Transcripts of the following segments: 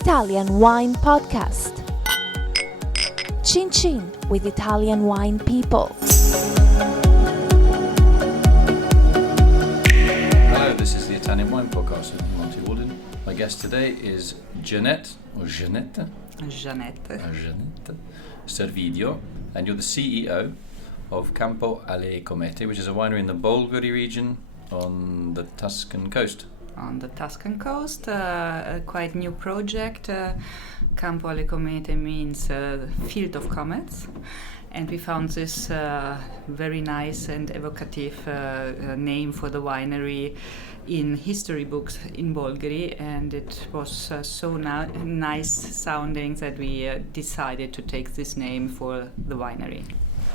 Italian Wine Podcast. Chin Chin with Italian wine people. Hello, this is the Italian Wine Podcast with Monty Waldin. My guest today is Jeanette Servidio, and you're the CEO of Campo alle Comete, which is a winery in the Bolgheri region on the Tuscan coast. On the Tuscan coast, a quite new project. Campo alle Comete means field of comets, and we found this very nice and evocative name for the winery in history books in Bolgheri, and it was so nice sounding that we decided to take this name for the winery.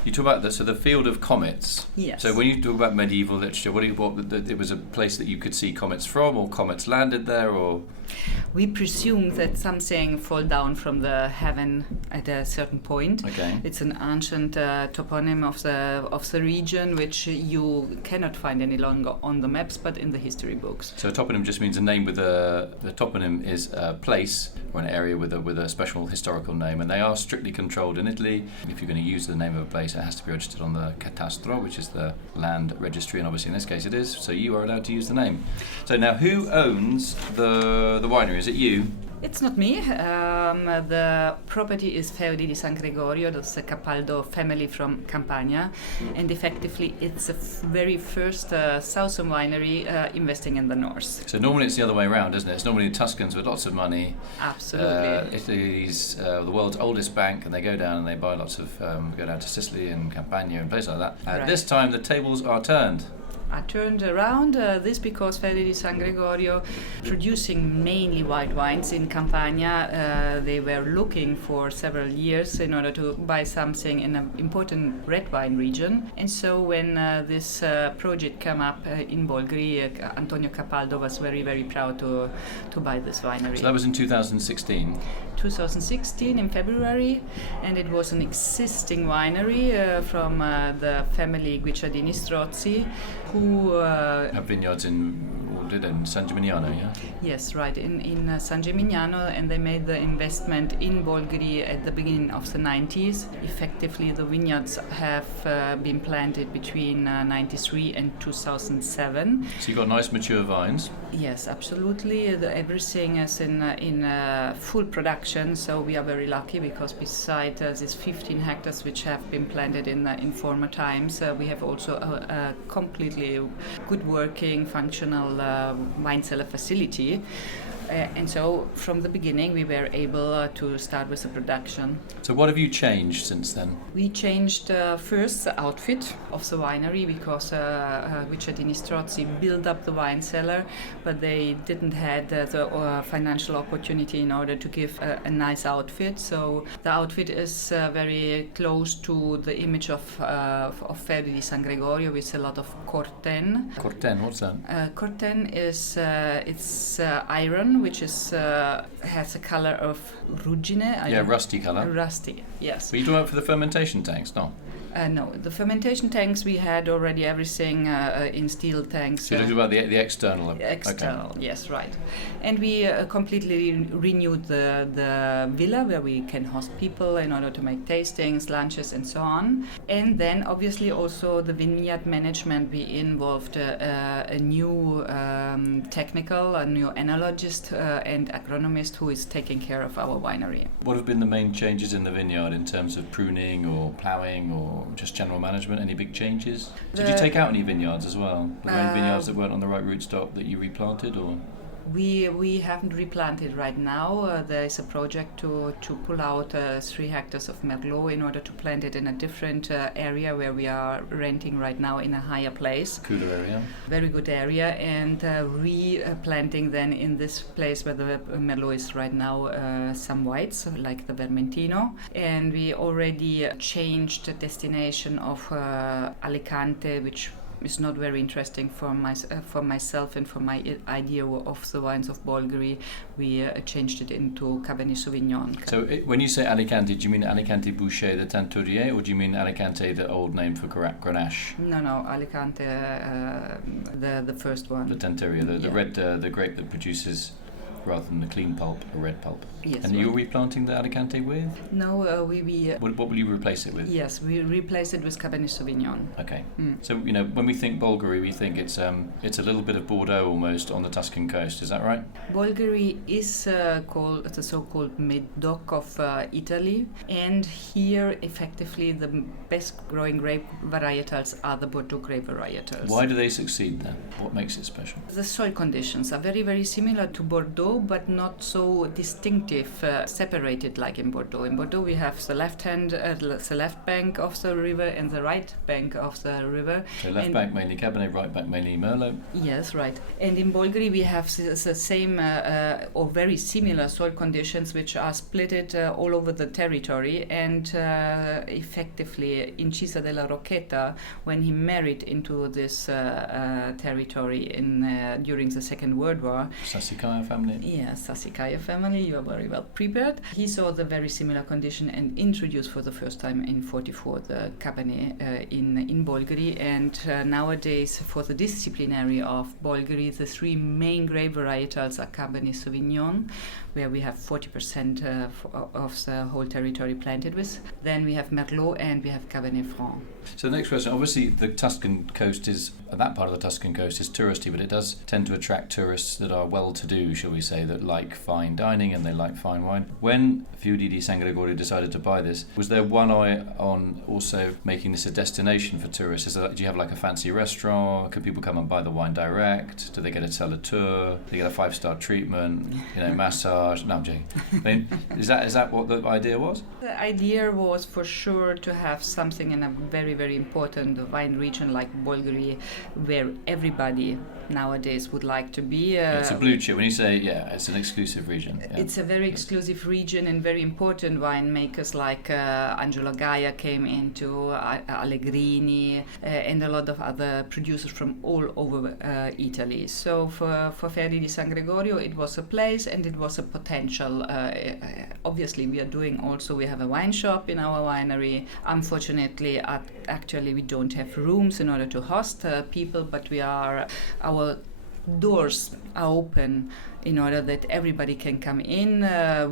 You talk about the field of comets. Yes. So when you talk about medieval literature, it was a place that you could see comets from, or comets landed there, or? We presume that something fall down from the heaven at a certain point. Okay. It's an ancient toponym of the region, which you cannot find any longer on the maps, but in the history books. So a toponym just means a name with the toponym is a place or an area with a special historical name, and they are strictly controlled in Italy. If you're going to use the name of a place, it has to be registered on the Catastro, which is the land registry, and obviously in this case it is, so you are allowed to use the name. So now, who owns the winery? Is it you? It's not me. The property is Feudi di San Gregorio, that's the Capaldo family from Campania, and effectively it's the very first southern winery investing in the north. So normally it's the other way around, isn't it? It's normally the Tuscans with lots of money. Absolutely. Italy's the world's oldest bank, and they go down and they buy lots of, go down to Sicily and Campania and places like that. Right. This time the tables are turned. I turned around this because Feudi di San Gregorio, producing mainly white wines in Campania, they were looking for several years in order to buy something in an important red wine region. And so when this project came up in Bolgheri, Antonio Capaldo was very, very proud to buy this winery. So that was in 2016. 2016 in February, and it was an existing winery from the family Guicciardini Strozzi, who have vineyards in San Gimignano, yeah? Yes, right, in San Gimignano, and they made the investment in Bolgheri at the beginning of the 90s. Effectively, the vineyards have been planted between 93 and 2007. So you've got nice mature vines. Yes, absolutely. Everything is in full production, so we are very lucky because beside these 15 hectares which have been planted in former times, we have also a completely good working, functional wine cellar facility. And so from the beginning we were able to start with the production. So what have you changed since then? We changed first the outfit of the winery because Guicciardini Strozzi built up the wine cellar, but they didn't have the financial opportunity in order to give a nice outfit. So the outfit is very close to the image of Feudi di San Gregorio with a lot of corten. Corten, what's that? Corten is it's iron, which is has a color of ruggine. Rusty colour. Rusty, yes. But you do it for the fermentation tanks, no? No, the fermentation tanks, we had already everything in steel tanks. So you're talking about the external? External, okay. Yes, right. And we completely renewed the villa where we can host people in order to make tastings, lunches and so on. And then obviously also the vineyard management, we involved a new a new enologist and agronomist who is taking care of our winery. What have been the main changes in the vineyard in terms of pruning or ploughing or just general management? Any big changes? Did you take out any vineyards as well? The main vineyards that weren't on the right rootstock that you replanted, or? We haven't replanted right now. There is a project to pull out 3 hectares of Merlot in order to plant it in a different area where we are renting right now in a higher place. Cooler area. Very good area, and replanting then in this place where the Merlot is right now some whites like the Vermentino. And we already changed the destination of Alicante, which is not very interesting for myself and for my idea of the wines of Bolgheri. We changed it into Cabernet Sauvignon. So when you say Alicante, do you mean Alicante Boucher de Tinturier, or do you mean Alicante, the old name for Grenache? No, Alicante, the first one. The Tinturier, the red, the grape that produces rather than the clean pulp, a red pulp. Yes. And right. you're replanting the Alicante with? No, we What will you replace it with? yes, we replace it with Cabernet Sauvignon. Okay. Mm. So, when we think Bolgheri, we think it's a little bit of Bordeaux almost on the Tuscan coast. Is that right? Bolgheri is called the so-called Medoc of Italy, and here effectively the best growing grape varietals are the Bordeaux grape varietals. Why do they succeed then? What makes it special? The soil conditions are very, very similar to Bordeaux, but not so distinctive, separated like in Bordeaux. In Bordeaux, we have the the left bank of the river and the right bank of the river. So left bank mainly Cabernet, right bank mainly Merlot. Yes, right. And in Bolgheri, we have the same or very similar soil conditions, which are splitted all over the territory. And effectively, in Cisa della Rocchetta, when he married into this territory during the Second World War. Sassicaia family? Yes, Sassicaia family, you are very well prepared. He saw the very similar condition and introduced for the first time in 1944 the Cabernet in Bolgheri. And nowadays, for the disciplinary of Bolgheri, the three main grape varietals are Cabernet Sauvignon, where we have 40% of the whole territory planted with. Then we have Merlot and we have Cabernet Franc. So the next question, obviously the Tuscan coast that part of the Tuscan coast is touristy, but it does tend to attract tourists that are well-to-do, shall we say, that like fine dining and they like fine wine. When Fiudi di San Gregorio decided to buy this, was there one eye on also making this a destination for tourists? Do you have like a fancy restaurant? Can people come and buy the wine direct? Do they get a cellar tour? Do they get a 5-star treatment? Massage? No, I'm joking. I mean, is that what the idea was? The idea was for sure to have something in a very, very important wine region like Bolgheri, where everybody nowadays would like to be. It's a blue chip. When you say, it's an exclusive region. Yeah. It's a very exclusive region, and very important winemakers like Angelo Gaia came into, Allegrini, and a lot of other producers from all over Italy. So for Fiudi di San Gregorio, it was a place and it was a potential. Obviously, we have a wine shop in our winery. Unfortunately, actually, we don't have rooms in order to host people, but our doors are open in order that everybody can come in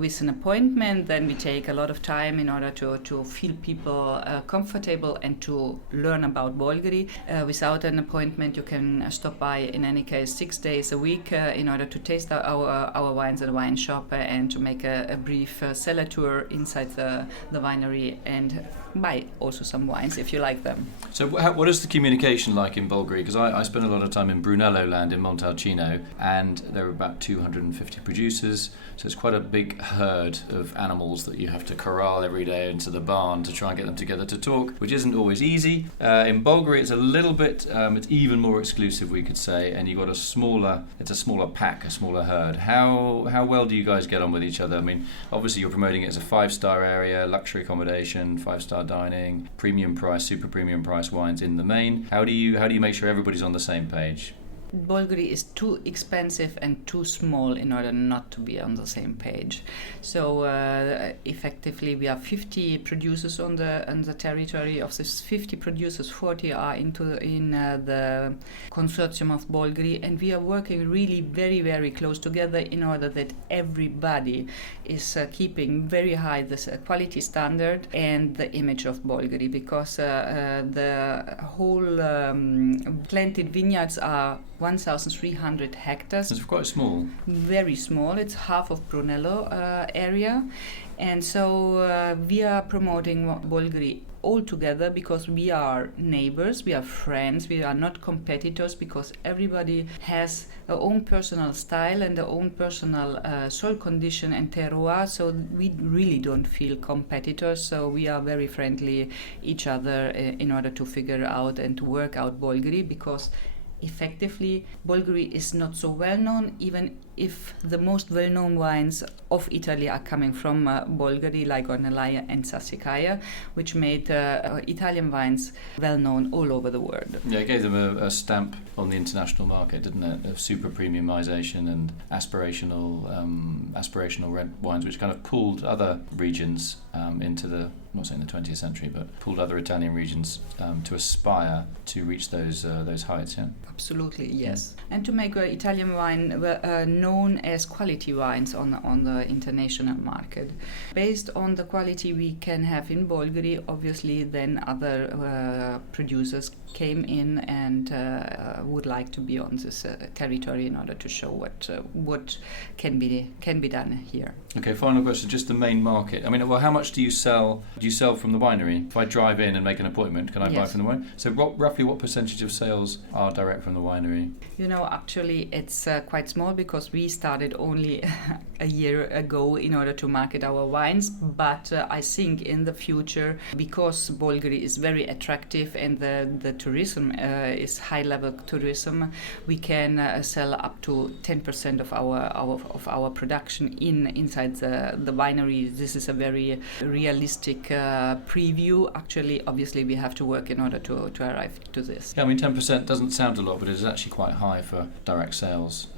with an appointment. Then we take a lot of time in order to feel people comfortable and to learn about Bolgheri. Without an appointment, you can stop by, in any case, 6 days a week in order to taste our wines at the wine shop and to make a brief cellar tour inside the winery and buy also some wines if you like them. So what is the communication like in Bolgheri? Because I spent a lot of time in Brunello land in Montalcino, and there are about 250 producers, so it's quite a big herd of animals that you have to corral every day into the barn to try and get them together to talk, which isn't always easy. In Bolgheri it's a little bit, it's even more exclusive, we could say, and you've got a smaller pack, a smaller herd. How well do you guys get on with each other? I mean, obviously you're promoting it as a 5-star area, luxury accommodation, 5-star dining, premium price, super premium price wines in the main. How do you make sure everybody's on the same page? Bolgheri is too expensive and too small in order not to be on the same page. So effectively, we have 50 producers on the territory. Of these 50 producers, 40 are in the consortium of Bolgheri, and we are working really very, very close together in order that everybody is keeping very high the quality standard and the image of Bolgheri, because the whole planted vineyards are 1,300 hectares. It's quite small. Very small. It's half of Brunello area. And so we are promoting Bolgheri all together because we are neighbors, we are friends, we are not competitors, because everybody has their own personal style and their own personal soil condition and terroir, so we really don't feel competitors. So we are very friendly each other in order to figure out and to work out Bolgheri, because effectively, Bolgheri is not so well known, even if the most well-known wines of Italy are coming from Bolgheri, like Ornellaia and Sassicaia, which made Italian wines well known all over the world. Yeah, it gave them a stamp on the international market, didn't it, of super premiumization and aspirational red wines, which kind of pulled other regions into the I'm not saying the 20th century, but pulled other Italian regions to aspire to reach those heights. Yeah. Absolutely, yes. And to make Italian wine known as quality wines on the international market. Based on the quality we can have in Bolgheri, obviously then other producers came in and would like to be on this territory in order to show what can be done here. Okay, final question, just the main market. I mean, well, how much do you sell? Do you sell from the winery? If I drive in and make an appointment, can I buy from the winery? So roughly what percentage of sales are direct from the winery? Actually it's quite small because we started only a year ago in order to market our wines, but I think in the future, because Bolgheri is very attractive and the tourism is high-level tourism, we can sell up to 10% of our production inside the winery. This is a very realistic preview. Actually, obviously, we have to work in order to arrive to this. Yeah, I mean, 10% doesn't sound a lot, but it is actually quite high for direct sales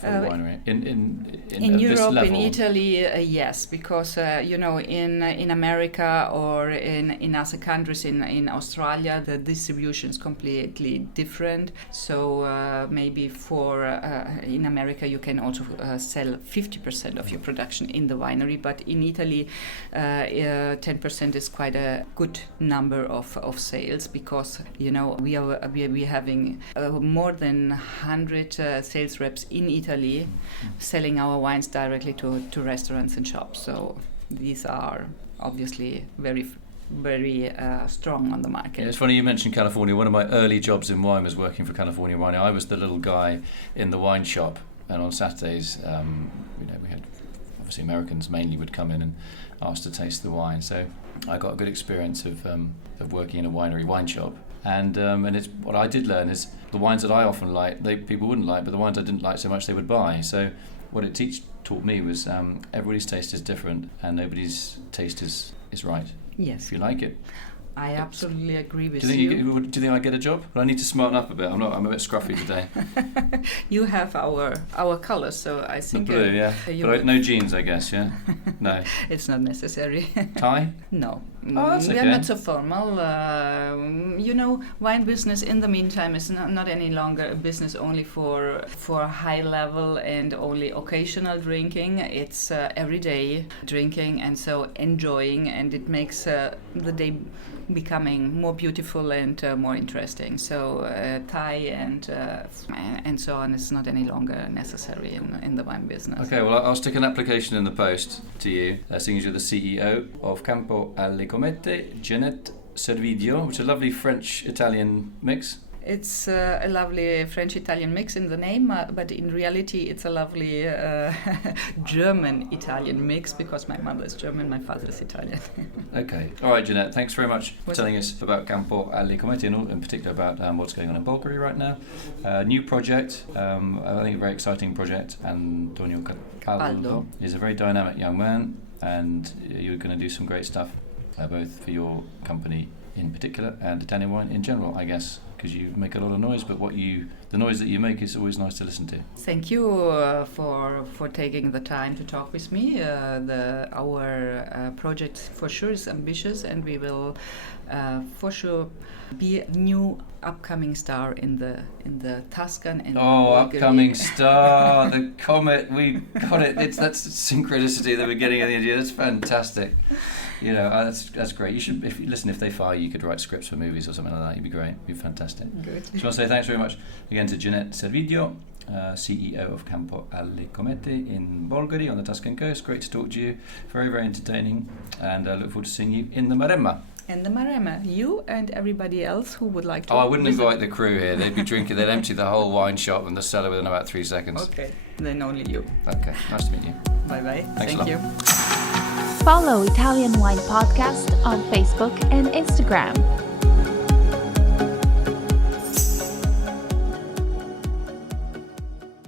for the winery. In Europe, in Italy, yes, because in America or in other countries, in Australia, the distribution is completely different. So maybe in America you can also sell 50% of your production in the winery, but in Italy 10% is quite a good number of sales, because we are having more than 100 sales reps in Italy selling our wines directly to restaurants and shops. So these are obviously very strong on the market. Yeah, it's funny you mentioned California. One of my early jobs in wine was working for California Wine. I was the little guy in the wine shop, and on Saturdays, we had obviously Americans mainly would come in and ask to taste the wine. So I got a good experience of working in a winery wine shop. And it's what I did learn is the wines that I often like, people wouldn't like, but the wines I didn't like so much, they would buy. So what it taught me was everybody's taste is different, and nobody's taste is right. Yes. If you like it. I absolutely agree with you. Do you think I get a job? But I need to smarten up a bit. I'm a bit scruffy today. You have our colours, so I think... The blue, yeah. But no jeans, I guess, yeah? No. It's not necessary. Tie? No. Oh, that's okay. We are not so formal. Wine business in the meantime is not any longer a business only for high level and only occasional drinking. It's everyday drinking, and so enjoying, and it makes the day becoming more beautiful and more interesting. So tie and so on is not any longer necessary in the wine business. Okay, well, I'll stick an application in the post to you, seeing as you're the CEO of Campo alle Comete, Jeanette Servidio, which is a lovely French-Italian mix. It's a lovely French-Italian mix in the name, but in reality it's a lovely German-Italian mix, because my mother is German, my father is Italian. Okay. All right, Jeanette, thanks very much for telling us about Campo alle Comete, and in particular about what's going on in Bolgheri right now. New project, I think a very exciting project. Antonio Capaldo is a very dynamic young man, and you're going to do some great stuff, both for your company in particular and Italian wine in general, I guess, because you make a lot of noise, but the noise that you make is always nice to listen to. Thank you for taking the time to talk with me. Our project for sure is ambitious, and we will for sure be a new upcoming star in the Tuscan and Bolgheri. Upcoming star, the comet, we got it. That's synchronicity that we're getting at the idea. That's fantastic. That's great. You should, if they fire you, could write scripts for movies or something like that. You'd be great. It'd be fantastic. Good. So I want to say thanks very much again to Jeanette Servidio, CEO of Campo alle Comete in Bolgheri on the Tuscan coast. Great to talk to you. Very, very entertaining, and I look forward to seeing you in the Maremma. In the Maremma, you and everybody else who would like to. I wouldn't invite the crew here. They'd be drinking. They'd empty the whole wine shop and the cellar within about 3 seconds. Okay, then only you. Okay, nice to meet you. Bye bye. Thank you. Follow Italian Wine Podcast on Facebook and Instagram.